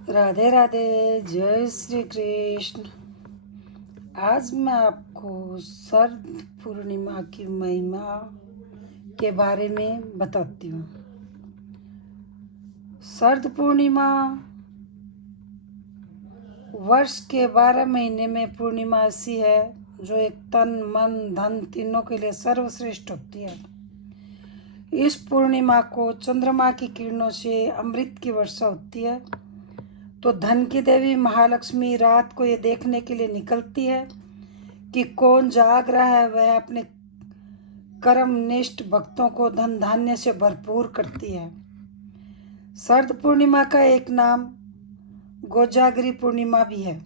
राधे राधे, जय श्री कृष्ण। आज मैं आपको शरद पूर्णिमा की महिमा के बारे में बताती हूँ। शरद पूर्णिमा वर्ष के 12 महीने में पूर्णिमा ऐसी है जो एक तन मन धन तीनों के लिए सर्वश्रेष्ठ होती है। इस पूर्णिमा को चंद्रमा की किरणों से अमृत की वर्षा होती है, तो धन की देवी महालक्ष्मी रात को ये देखने के लिए निकलती है कि कौन जाग रहा है। वह अपने कर्मनिष्ठ भक्तों को धन धान्य से भरपूर करती है। शरद पूर्णिमा का एक नाम गोजागरी पूर्णिमा भी है,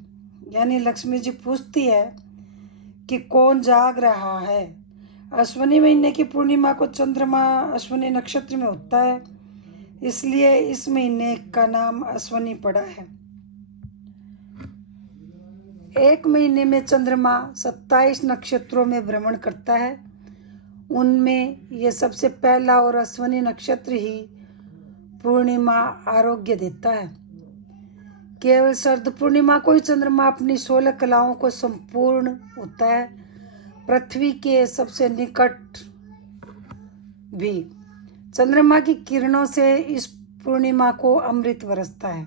यानी लक्ष्मी जी पूछती है कि कौन जाग रहा है। अश्विनी महीने की पूर्णिमा को चंद्रमा अश्विनी नक्षत्र में होता है, इसलिए इस महीने का नाम अश्विनी पड़ा है। एक महीने में चंद्रमा 27 नक्षत्रों में भ्रमण करता है। उनमें ये सबसे पहला और अश्विनी नक्षत्र ही पूर्णिमा आरोग्य देता है। केवल शरद पूर्णिमा को ही चंद्रमा अपनी 16 कलाओं को संपूर्ण होता है। पृथ्वी के सबसे निकट भी चंद्रमा की किरणों से इस पूर्णिमा को अमृत बरसता है।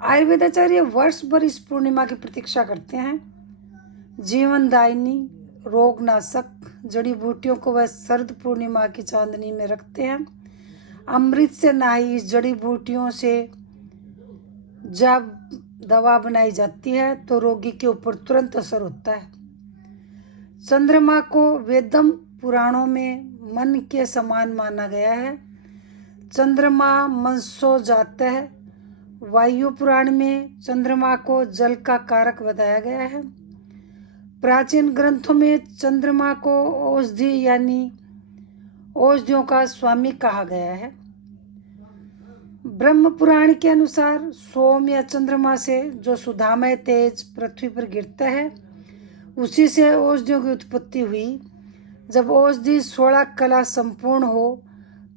आयुर्वेदाचार्य वर्ष भर इस पूर्णिमा की प्रतीक्षा करते हैं। जीवनदायिनी रोगनाशक जड़ी बूटियों को वह शरद पूर्णिमा की चांदनी में रखते हैं। अमृत से नहाई इस जड़ी बूटियों से जब दवा बनाई जाती है तो रोगी के ऊपर तुरंत असर होता है। चंद्रमा को वेदम पुराणों में मन के समान माना गया है। चंद्रमा मनसो जाता है। वायु पुराण में चंद्रमा को जल का कारक बताया गया है। प्राचीन ग्रंथों में चंद्रमा को औषधि यानी औषधियों का स्वामी कहा गया है। ब्रह्म पुराण के अनुसार सोम या चंद्रमा से जो सुधामय तेज पृथ्वी पर गिरता है, उसी से औषधियों की उत्पत्ति हुई। जब औषधि 16 कला संपूर्ण हो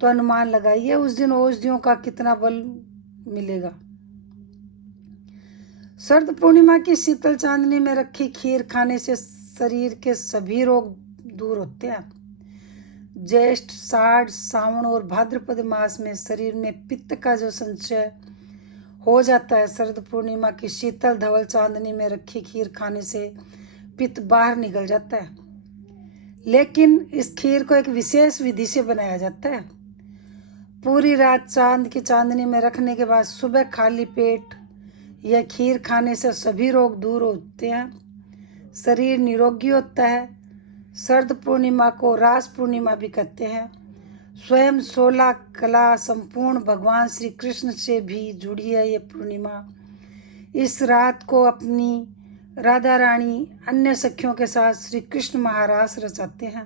तो अनुमान लगाइए उस दिन औषधियों का कितना बल मिलेगा। शरद पूर्णिमा की शीतल चांदनी में रखी खीर खाने से शरीर के सभी रोग दूर होते हैं। ज्येष्ठ, साढ़, सावन और भाद्रपद मास में शरीर में पित्त का जो संचय हो जाता है, शरद पूर्णिमा की शीतल धवल चांदनी में रखी खीर खाने से पित्त बाहर निकल जाता है। लेकिन इस खीर को एक विशेष विधि से बनाया जाता है। पूरी रात चांद की चांदनी में रखने के बाद सुबह खाली पेट यह खीर खाने से सभी रोग दूर होते हैं, शरीर निरोगी होता है। शरद पूर्णिमा को रास पूर्णिमा भी कहते हैं। स्वयं 16 कला संपूर्ण भगवान श्री कृष्ण से भी जुड़ी है ये पूर्णिमा। इस रात को अपनी राधा रानी अन्य सखियों के साथ श्री कृष्ण महारास रचाते हैं।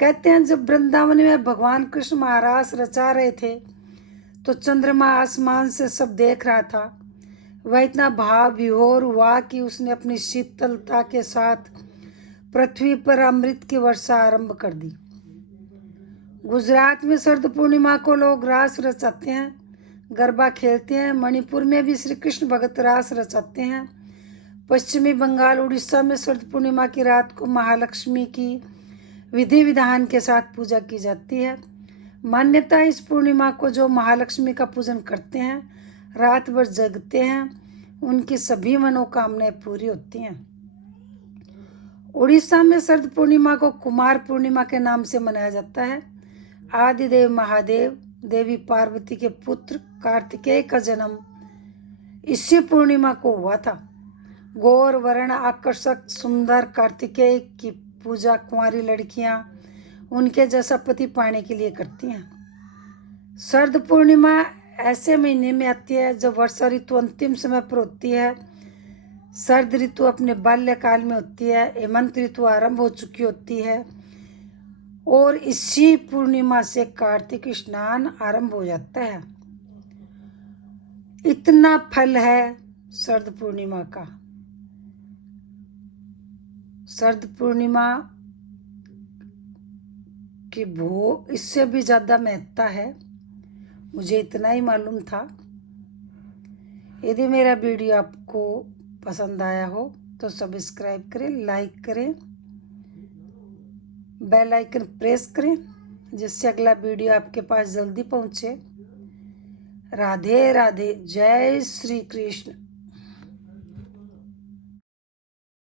कहते हैं जब वृंदावन में भगवान कृष्ण महारास रचा रहे थे तो चंद्रमा आसमान से सब देख रहा था। वह इतना भाव विभोर हुआ कि उसने अपनी शीतलता के साथ पृथ्वी पर अमृत की वर्षा आरंभ कर दी। गुजरात में शरद पूर्णिमा को लोग रास रचाते हैं, गरबा खेलते हैं। मणिपुर में भी श्री कृष्ण भगत रास रचाते हैं। पश्चिमी बंगाल, उड़ीसा में शरद पूर्णिमा की रात को महालक्ष्मी की विधि विधान के साथ पूजा की जाती है। मान्यता इस पूर्णिमा को जो महालक्ष्मी का पूजन करते हैं, रात भर जगते हैं, उनकी सभी मनोकामनाएं पूरी होती हैं। उड़ीसा में शरद पूर्णिमा को कुमार पूर्णिमा के नाम से मनाया जाता है। आदिदेव महादेव, देवी पार्वती के पुत्र कार्तिकेय का जन्म इसी पूर्णिमा को हुआ था। गौर वर्ण आकर्षक सुंदर कार्तिकेय की पूजा कुंवारी लड़कियां उनके जैसा पति पाने के लिए करती हैं। शरद पूर्णिमा ऐसे महीने में आती है जब वर्षा ऋतु अंतिम समय पर होती है। शरद ऋतु अपने बाल्यकाल में होती है। हेमंत ऋतु आरंभ हो चुकी होती है और इसी पूर्णिमा से कार्तिक स्नान आरंभ हो जाता है। इतना फल है शरद पूर्णिमा का। शरद पूर्णिमा की इससे भी ज्यादा महत्ता है। मुझे इतना ही मालूम था। यदि मेरा वीडियो आपको पसंद आया हो तो सब्सक्राइब करें, लाइक करें, बेल आइकन प्रेस करें जिससे अगला वीडियो आपके पास जल्दी पहुंचे। राधे राधे, जय श्री कृष्ण।